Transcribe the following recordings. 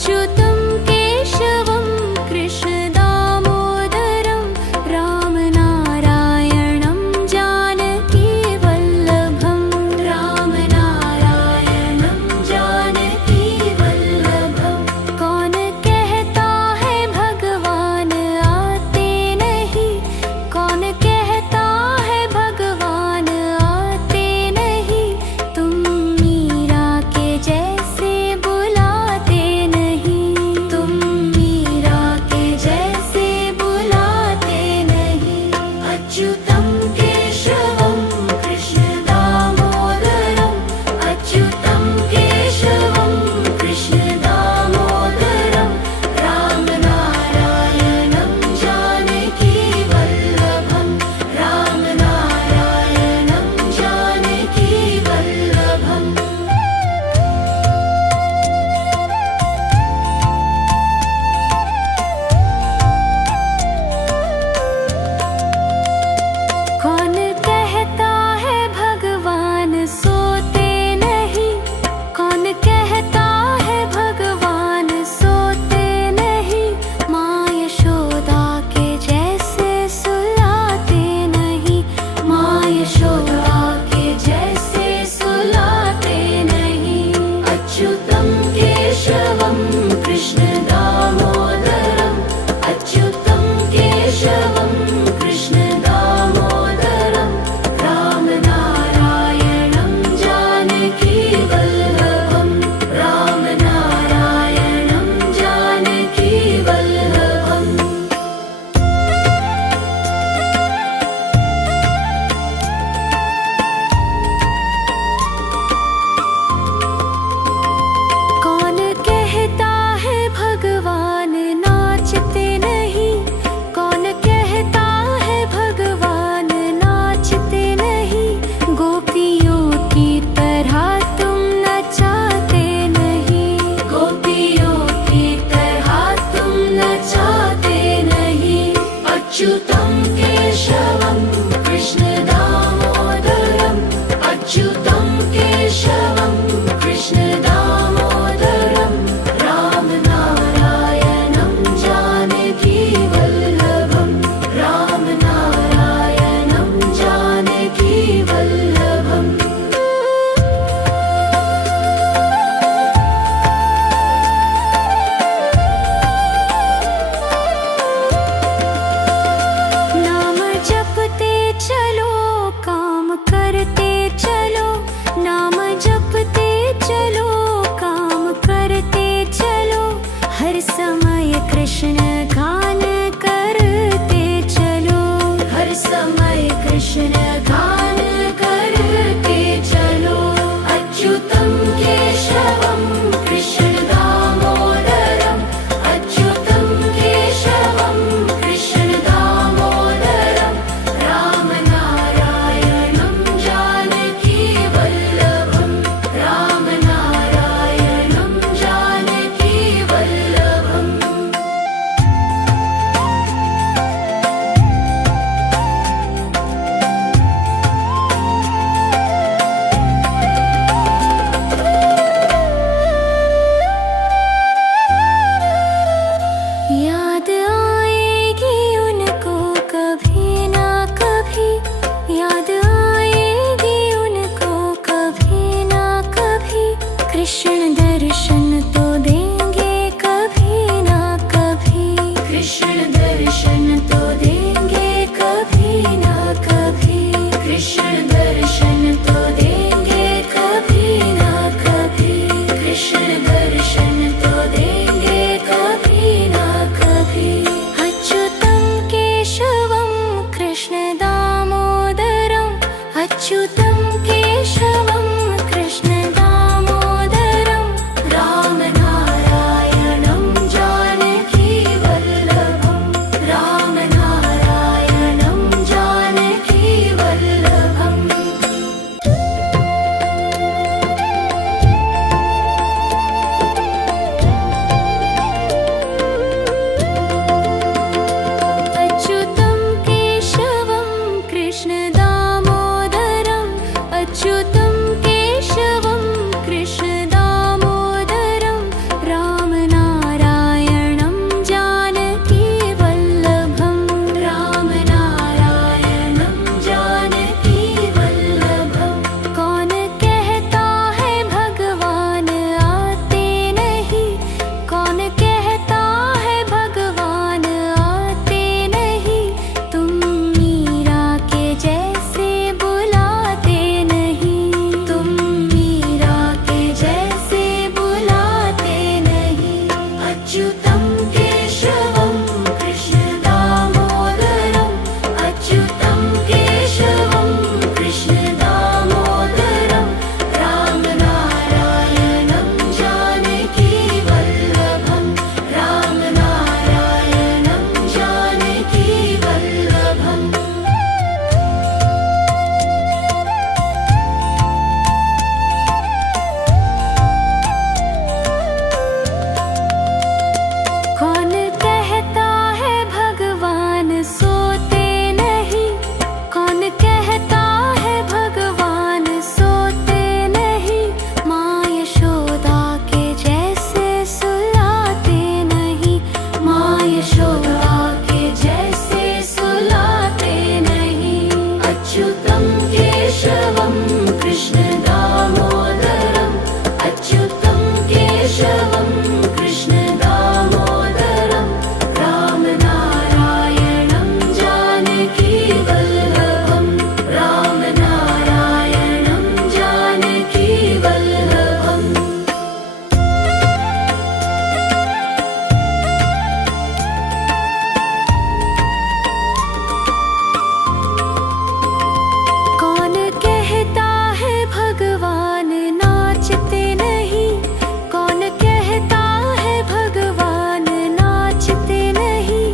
अच्युतं केशवं कृष्ण दामोदरं रामनारायणं जानकी वल्लभं रामनारायणं जानकी वल्लभं। कौन कहता है भगवान आते नहीं, कौन कहता है भगवान आते नहीं, तुम मीरा के जैसे बुलाते नहीं, तुम मीरा के जैसे बुलाते नहीं। अच्युतं केशवं कृष्ण दामोदरं अच्युतं केशवं कृष्ण दामोदरं रामनारायणं जानकी वल्लभं रामनारायणं जानकी वल्लभम्। कौन कहता है भगवान सोते नहीं, कौन कहता है भगवान सोते नहीं, माँ यशोदा के जैसे सुलाते नहीं, माँ यशोदा के जैसे सुलाते नहीं। अच्युतं केशवं कृष्ण दामोदरं अच्युतं केशवं कृष्ण दामोदरं रामनारायणं जानकी वल्लभं रामनारायणं जानकी वल्लभम्। कौन कहता है भगवान नाचते नहीं, कौन कहता है भगवान नाचते नहीं, गोपियों की तरह तुम नचाते नहीं, गोपियों की तरह तुम नचाते नहीं। अच्युतं केशवं कृष्ण दामोदरं अच्युतं केशवं कृष्ण दामोदरं रामनारायणं जानकी वल्लभं रामनारायणं जानकी वल्लभम्। नाम जपते चलो काम करते चलो, नाम जपते चलो काम करते चलो, हर समय कृष्ण गान करते चलो, हर समय कृष्ण गान करते चलो। अच्युतं केशवं कृष्ण दामोदरं अच्युतं केशवं कृष्ण दामोदरं रामनारायणं जानकी वल्लभं रामनारायणं जानकी वल्लभम्। अच्युतं केशवं कृष्ण दामोदरम् अच्युतं केशवं कृष्ण दामोदरम् रामनारायणं जानकी वल्लभम् रामनारायणं जानकी वल्लभम् कौन कहता है भगवान सोते नहीं कौन कहता है भगवान सोते नहीं माँ यशोदा के जैसे सुलाते नहीं माँ यशोदा के जैसे सुलाते नहीं अच्युतं केशवं कृष्ण दामोदरम् अच्युतं केशवं कृष्ण दामोदरम् रामनारायणं जानकी वल्लभम् रामनारायणं जानकी वल्लभम् कौन कहता है भगवान नाचते नहीं कौन कहता है भगवान नाचते नहीं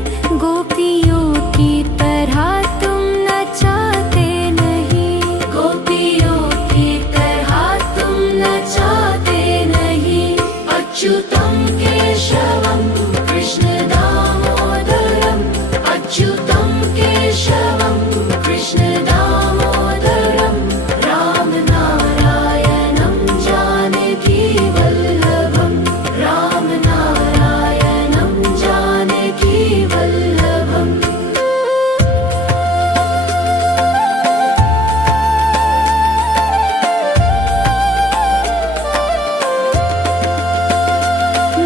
गोपियों की तरह तुम नचाते नहीं गोपियों की तरह तुम नचाते नहीं अच्युतं केशवं कृष्ण दामोदरम् अच्युतं केशवं कृष्ण दामोदरम् रामनारायणं जानकी वल्लभम् रामनारायणं जानकी वल्लभम्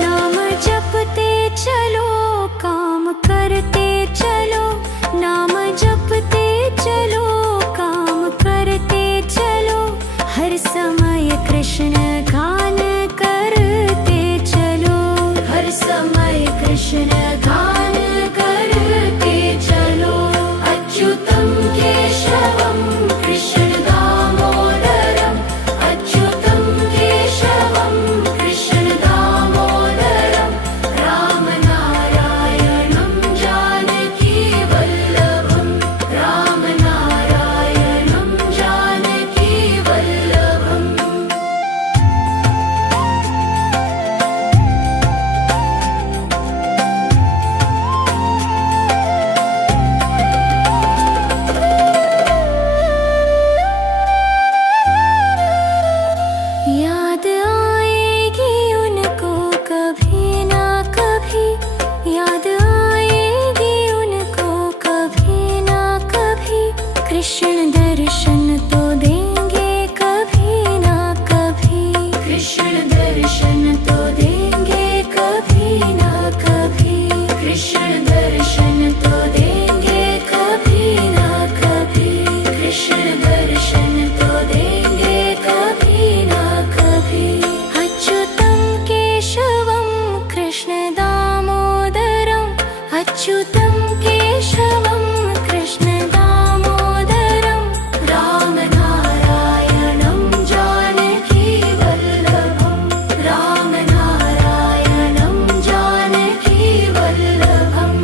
नाम जपते चलो काम करते चलो नाम जपते चलो काम करते चलो हर समय कृष्ण गान करते चलो हर समय कृष्ण गान करते चलो अच्युतं केशवं कृष्ण दामोदरम् अच्युतं केशवं कृष्ण दामोदरम् रामनारायणं जानकी वल्लभम् रामनारायणं जानकी वल्लभम् याद आएगी उनको कभी ना कभी याद आएगी उनको कभी ना कभी कृष्ण दर्शन तो देंगे कभी ना कभी कृष्ण दर्शन तो देंगे कभी ना कभी कृष्ण दर्शन तो देंगे कभी ना कभी कृष्ण दर्शन तो देंगे कभी ना कभी अच्युतं केशवं कृष्ण दामोदरम् अच्युतं केशवं कृष्ण दामोदरम् रामनारायणं जानकी वल्लभम् रामनारायणं जानकी वल्लभम्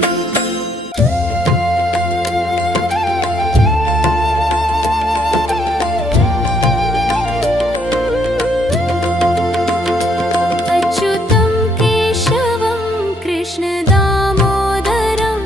अच्युतं केशवं कृष्ण दामोदरम्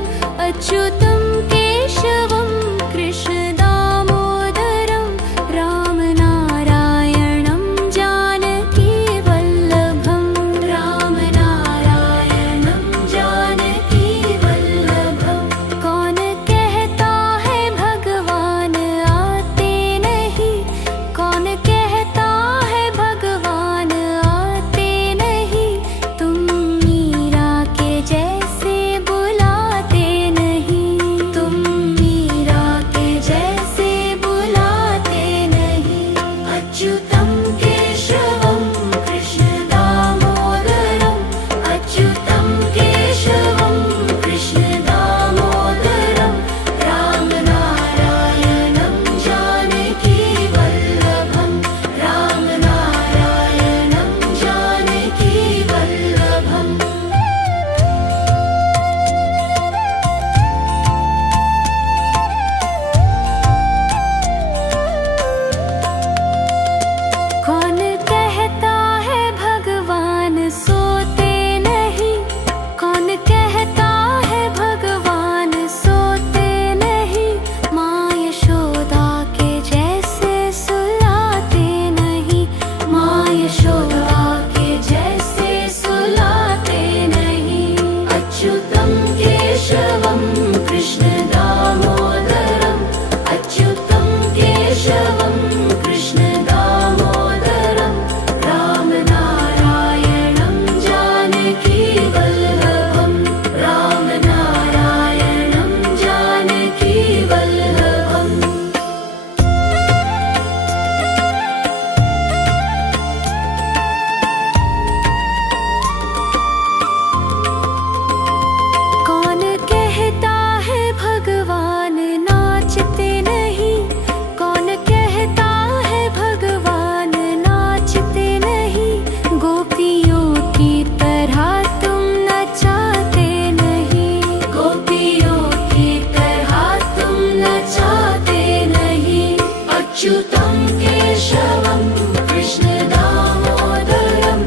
तरह तुम नचाते नहीं, गोपियों की तरह तुम नचाते नहीं। अच्युतं केशवं कृष्ण दामोदरम्,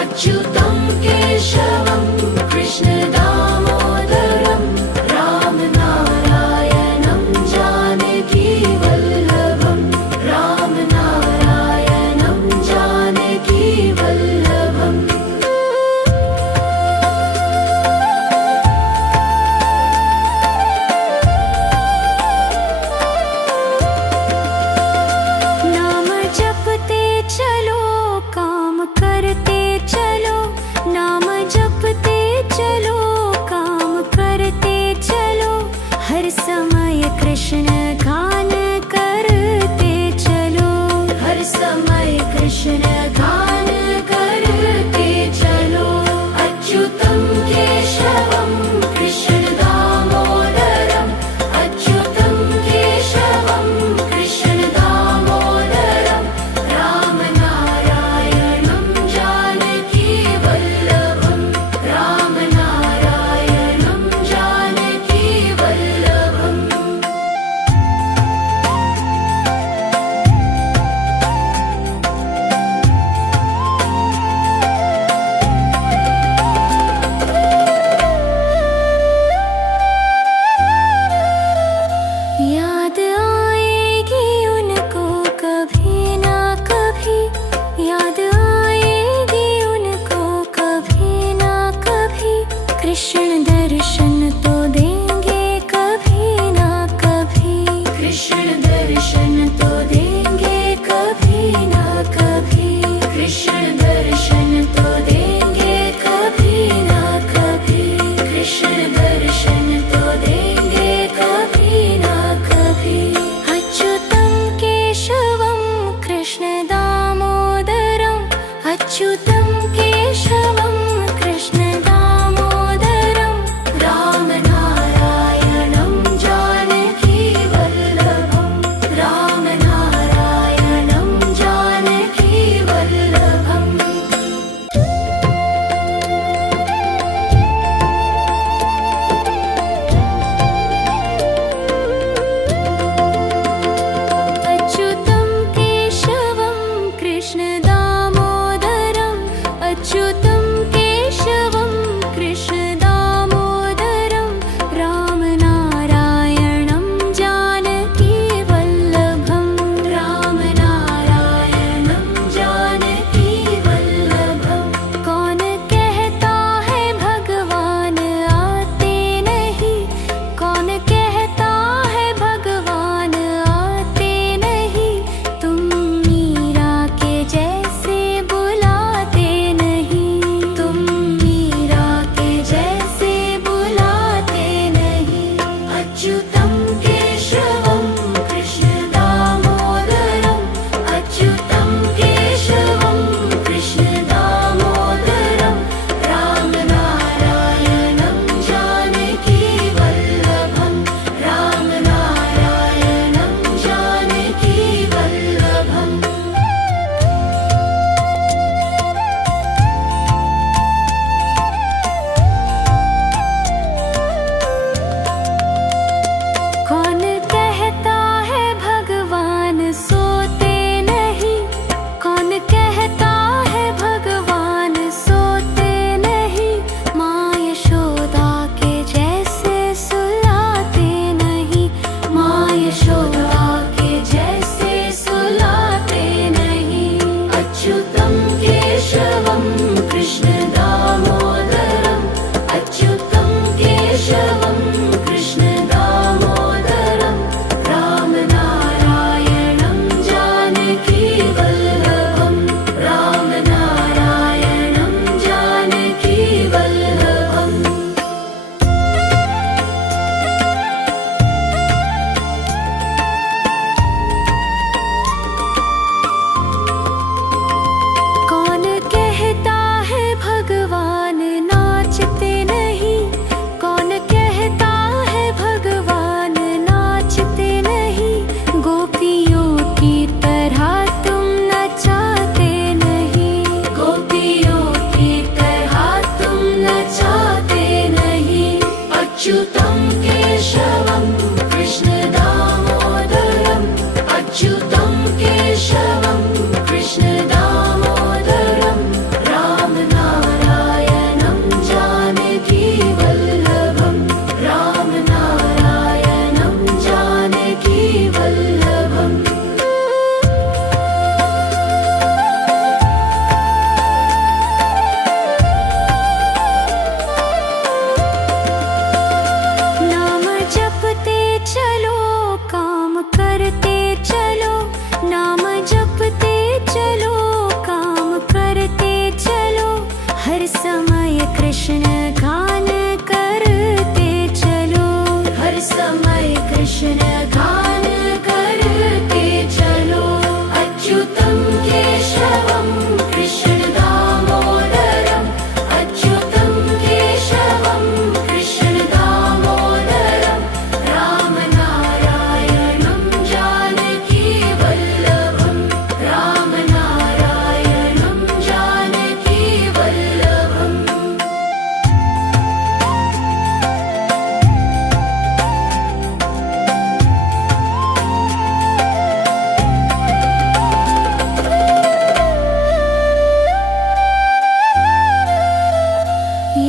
अच्युतं केशवं कृष्ण दामोदरम्, राम नारायणं जानकी वल्लभम्, राम नारायणं जानकी वल्लभम्। नाम जपते चलो काम करते चलो, नाम जपते चलो काम करते चलो, हर समय कृष्ण गान करते चलो, हर समय कृष्ण गान करते चलो। अच्युतं केशवं कृष्ण दामोदरम्, अच्युतं केशवं कृष्ण दामोदरम्, राम नारायणं जानकी वल्लभम्, राम नारायणं जानकी वल्लभम्। याद आएगी उनको कभी ना कभी, याद आएगी उनको कभी ना कभी, कृष्ण दर्शन तो देंगे कभी ना कभी, कृष्ण दर्शन तो देंगे कभी ना कभी, कृष्ण दर्शन तो देंगे कभी ना कभी, कृष्ण दर्शन तो देंगे कभी ना कभी। अच्युतं केशवं कृष्ण दामोदरम्, अच्युतं केशवं कृष्ण दामोदरम्, अच्युतं केशवं कृष्ण दामोदरम् अच्युतं केशवं कृष्ण दामोदरं राम नारायणं जानकी वल्लभं राम नारायणं जानकी वल्लभम् नाम जपते चलो काम करते चलो नाम जपते चलो काम करते चलो हर समय कृष्ण गान करते चलो हर समय कृष्ण गान करते चलो अच्युतं केशवं कृष्ण दामोदरम् अच्युतं केशवं कृष्ण दामोदरं राम नारायणं जानकी वल्लभं राम नारायणं जानकी वल्लभम्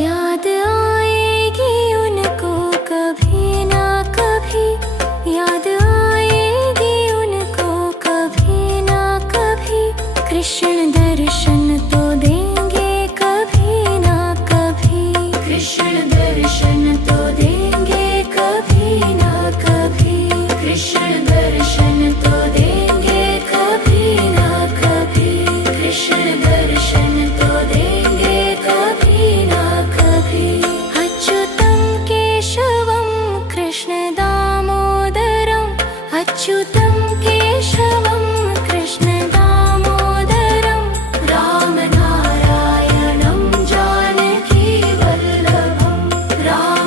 याद आएगी उनको कभी ना कभी याद आएगी उनको कभी ना कभी कृष्ण दर्शन तो देंगे कभी ना कभी कृष्ण दर्शन तो देंगे कभी ना कभी कृष्ण दर्शन तो देंगे कभी ना कभी कृष्ण दर्शन तो देंगे कभी ना कभी अच्युतं केशवं कृष्ण दामोदरम् अच्युतं केशवं कृष्ण दामोदरं राम नारायणं जानकी वल्लभं राम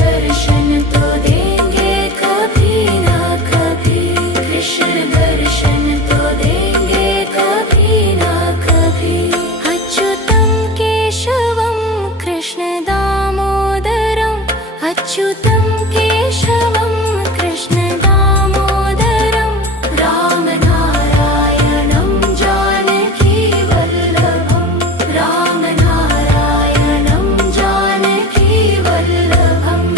दर्शन तो देंगे कभी ना कभी, कृष्ण दर्शन तो देंगे कभी ना कभी। अच्युतं केशवं कृष्ण दामोदरं, अच्युतं केशवं कृष्ण दामोदरं, राम नारायणं जानकी वल्लभं, राम नारायणं जानकी वल्लभम्।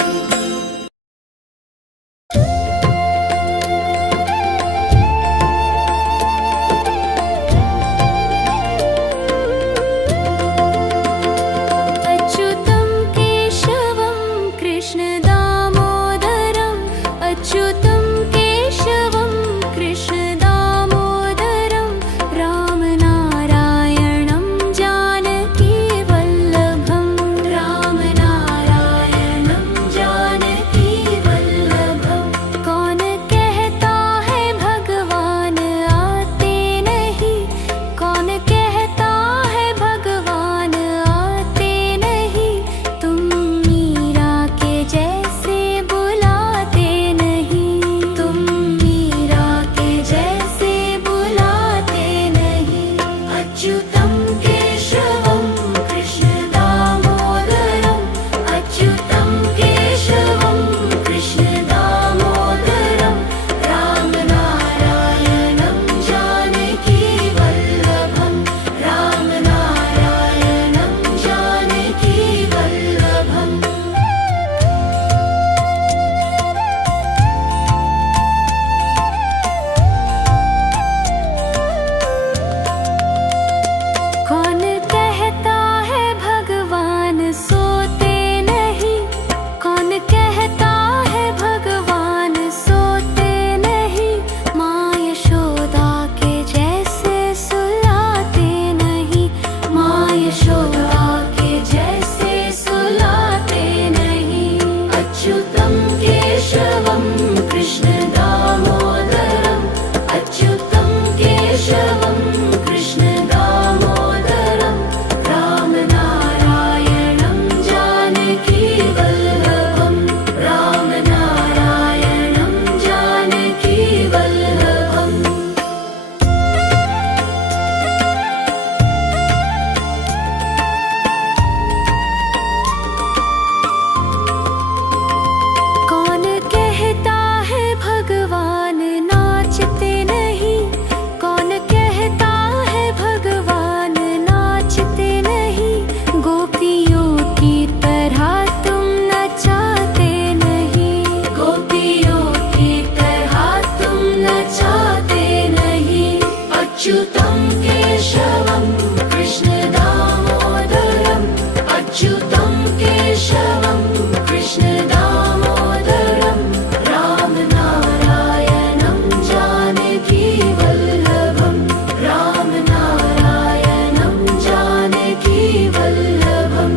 अच्युतं केशवं कृष्ण दामोदरं, अच्युतं केशवं कृष्ण दामोदरं, राम नारायणं जानकी वल्लभं, राम नारायणं जानकी वल्लभं। कौन कहता है भगवान आते नहीं, कौन कहता है भगवान आते नहीं, तुम मीरा के जैसे बुलाते नहीं, तुम मीरा के जैसे बुलाते नहीं। अच्युतं केशवं कृष्ण दामोदरं, अच्युतं केशवं कृष्ण दामोदरं, राम नारायणं जानकी वल्लभं, राम नारायणं जानकी वल्लभम्। कौन कहता है भगवान सोते नहीं, कौन कहता है भगवान सोते नहीं, माँ यशोदा के जैसे सुलाते नहीं, माँ यशोदा के जैसे सुलाते नहीं। अच्युतं केशवं कृष्ण दामोदरं, अच्युतं केशवं कृष्ण दामोदरं, राम नारायणं जानकी वल्लभं, राम नारायणं जानकी वल्लभम्। कौन कहता है भगवान नाचते नहीं, कौन कहता है भगवान नाचते नहीं, गोपियों की तरह तुम नचाते नहीं, गोपियों की तरह तुम नचाते नहीं। अच्युतं केशवं कृष्ण दामोदरं, अच्युतं केशवं कृष्ण दामोदरं, राम नारायणं जानकी वल्लभं, राम नारायणं जानकी वल्लभम्।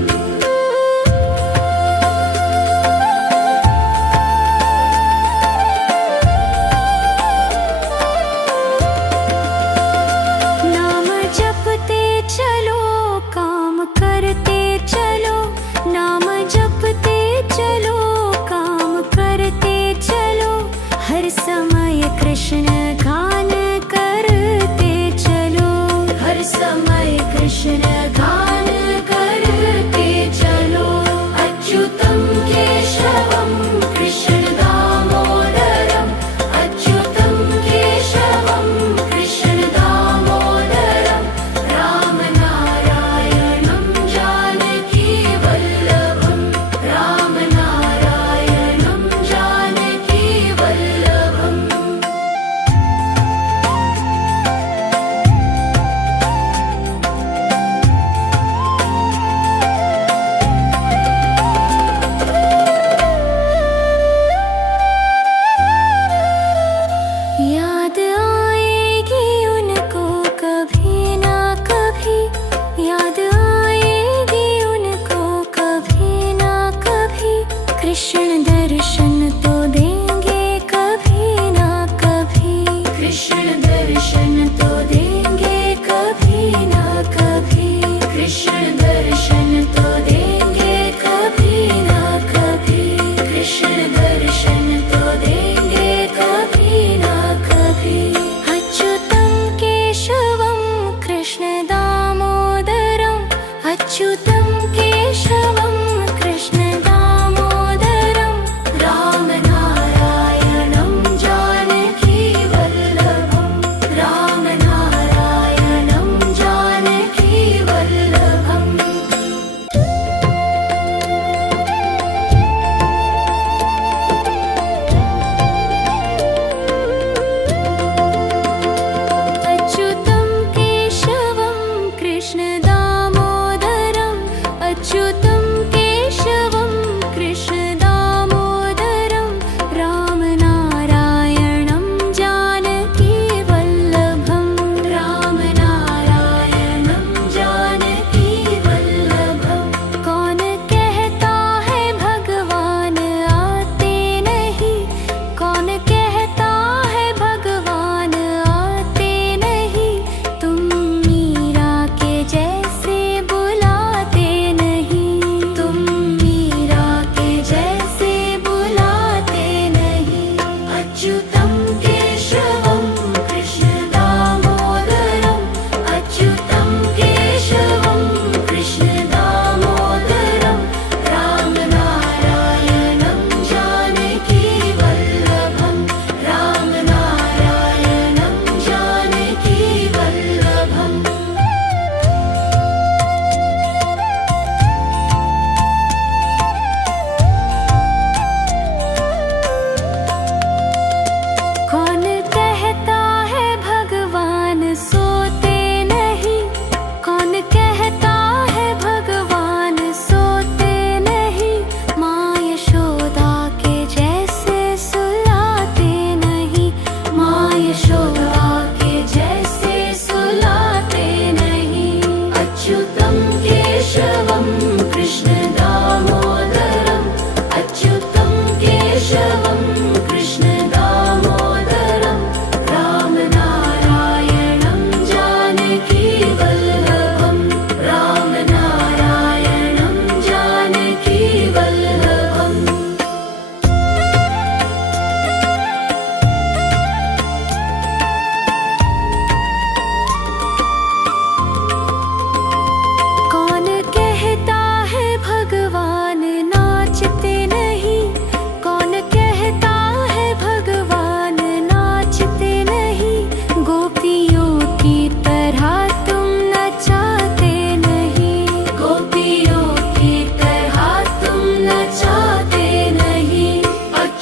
नाम जपते चलो काम करते चलो, नाम जपते चलो काम करते चलो, हर समय कृष्ण गान करते चलो, हर समय कृष्ण गान करते चलो। अच्युतं केशवं कृष्ण दामोदरं, अच्युतं केशवं कृष्ण दामोदरं, राम नारायणं जानकी वल्लभं, राम नारायणं जानकी वल्लभम्। याद आएगी उनको कभी ना कभी, याद आएगी उनको कभी ना कभी, कृष्ण दर्शन तो देंगे कभी ना कभी, कृष्ण दर्शन तो देंगे कभी ना कभी, कृष्ण दर्शन तो देंगे कभी ना कभी।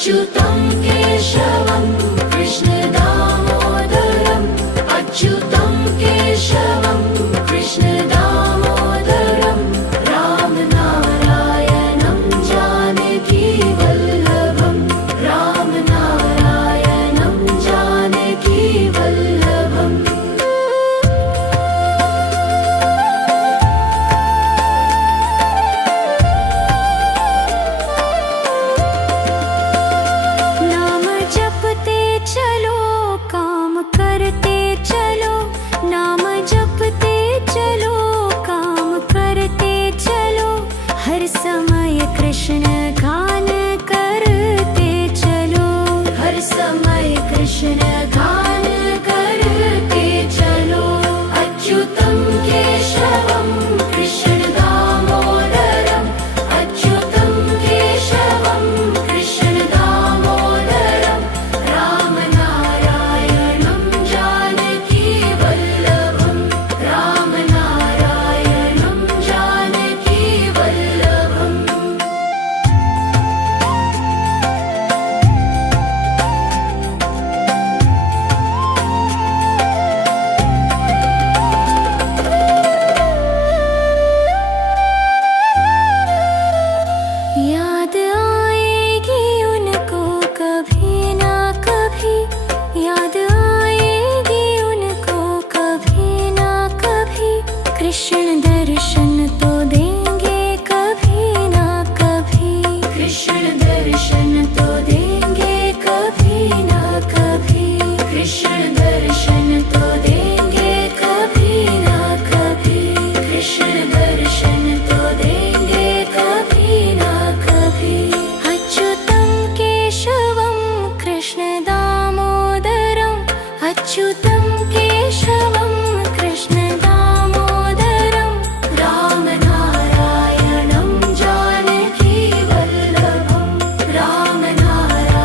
अच्युतं केशवं कृष्ण दामोदरम् अच्युतं केशवं कृष्ण दामोदरं राम नारायणं जानकी वल्लभं राम नारायणं जानकी वल्लभम् नाम जपते चलो काम करते चलो नाम जपते चलो काम करते चलो हर समय कृष्ण गान करते चलो हर समय कृष्ण गान करते चलो अच्युतं केशवं कृष्ण दामोदरम् अच्युतं केशवं कृष्ण दामोदरं राम नारायणं जानकी वल्लभं राम नारायणं जानकी वल्लभम् याद आएगी उनको कभी ना कभी याद आएगी उनको कभी ना कभी कृष्ण दर्शन तो देंगे कभी ना कभी कृष्ण दर्शन तो देंगे कभी ना कभी कृष्ण दर्शन तो देंगे कभी ना कभी कृष्ण दर्शन तो देंगे कभी ना कभी अच्युतं केशवं कृष्ण दामोदरम् अच्युतं केशवं कृष्ण दामोदरं राम नारायणं जानकी वल्लभं राम नारायणं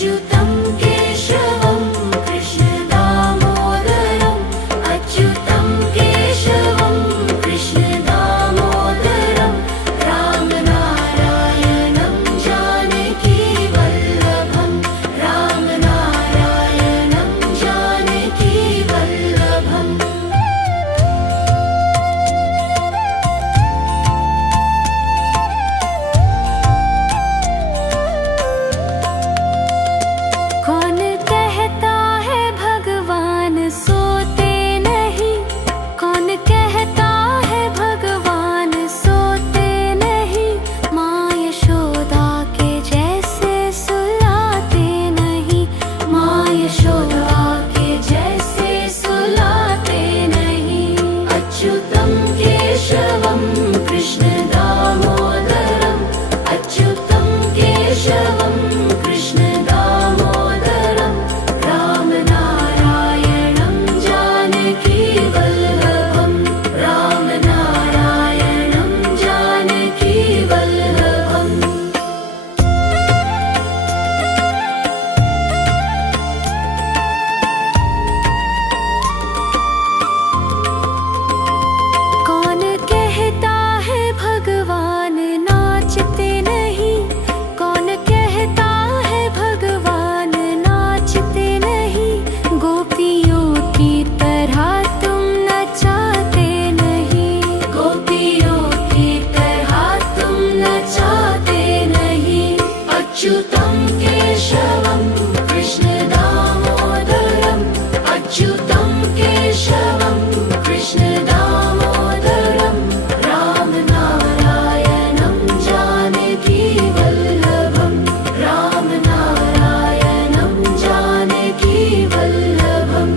अच्युतं केशवं कृष्ण दामोदरम् अच्युतं केशवं कृष्ण दामोदरं रामनारायणं जानकी वल्लभं रामनारायणं जानकी वल्लभम् कौन कहता है भगवान सोते नहीं कौन कहता है भगवान सोते नहीं माँ यशोदा के जैसे सुलाते नहीं माँ यशोदा के जैसे सुलाते नहीं अच्युतं केशवं कृष्ण दामोदरम् अच्युतं केशवं कृष्ण दामोदरं रामनारायणं जानकी वल्लभं रामनारायणं जानकी वल्लभम् कौन कहता है भगवान नाचते नहीं कौन कहता है भगवान नाचते नहीं गोपियों की तरह तुम नचाते नहीं गोपियों की तरह तुम नचाते नहीं अच्युतं केशवं कृष्ण दामोदरम् अच्युतं केशवं कृष्ण दामोदरं रामनारायणं जानकी वल्लभं रामनारायणं जानकी वल्लभम्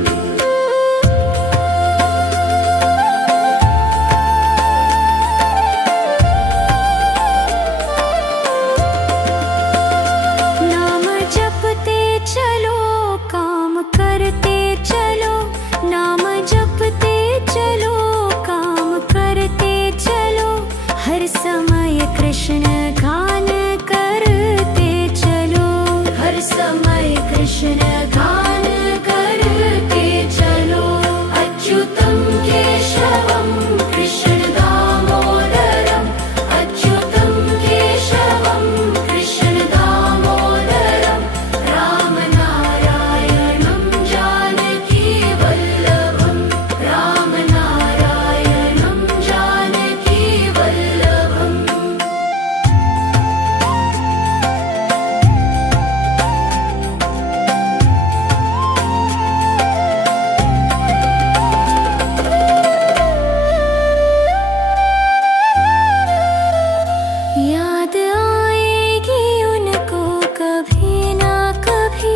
नाम जपते चलो काम करते चलो नाम जपते चलो काम करते चलो हर समय कृष्ण गान करते चलो हर समय कृष्ण गान करते चलो अच्युतं केशवं कृष्ण दामोदरम् अच्युतं केशवं कृष्ण दामोदरं रामनारायणं जानकी वल्लभं रामनारायणं जानकी वल्लभम् याद आएगी उनको कभी ना कभी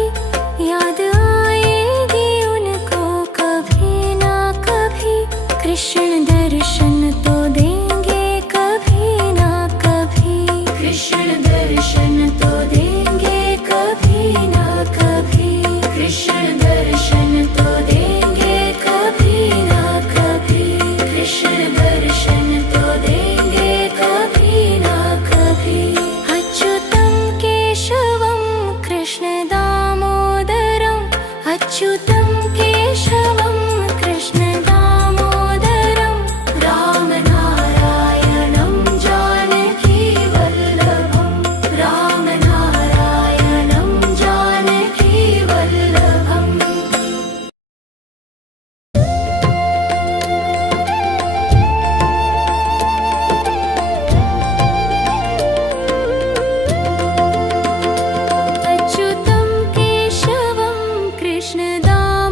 याद आएगी उनको कभी ना कभी कृष्ण दर्शन तो देंगे कभी ना कभी कृष्ण दर्शन तो देंगे कभी ना कभी कृष्ण दर्शन तो देंगे कभी ना कभी कृष्ण दर्शन तो देंगे कभी ना कभी अच्युतं केशवं कृष्ण दामोदरम् अच्युतं केशवं कृष्ण दामोदरं रामनारायणं जानकी वल्लभं रामनारायणं जानकी वल्लभम् अच्युतं केशवं कृष्ण दामोदरम्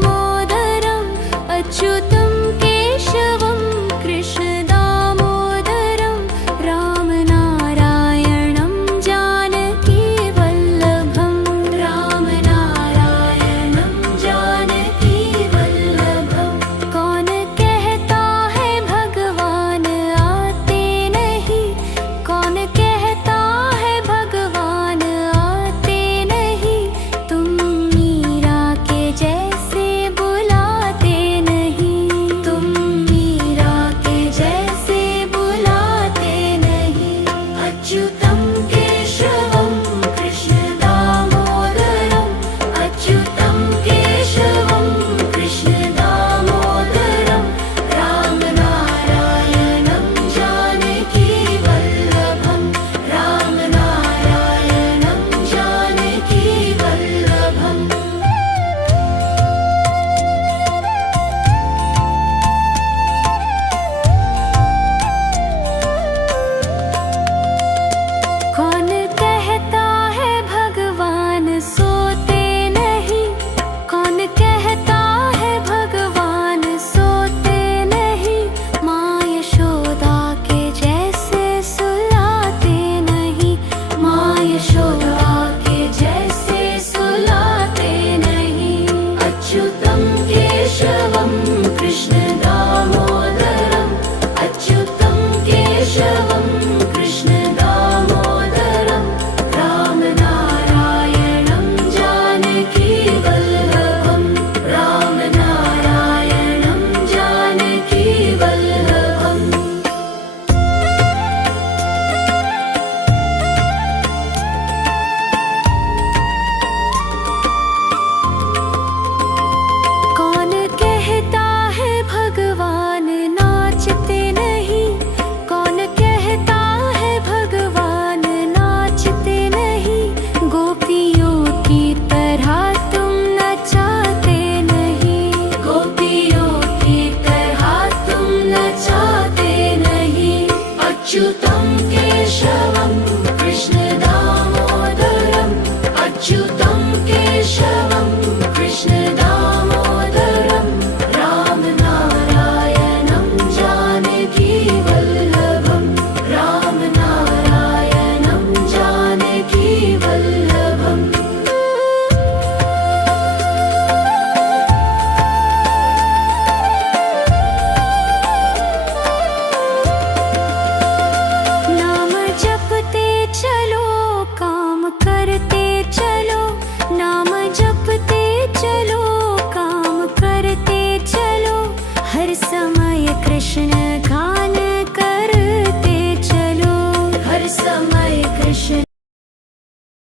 कृष्ण का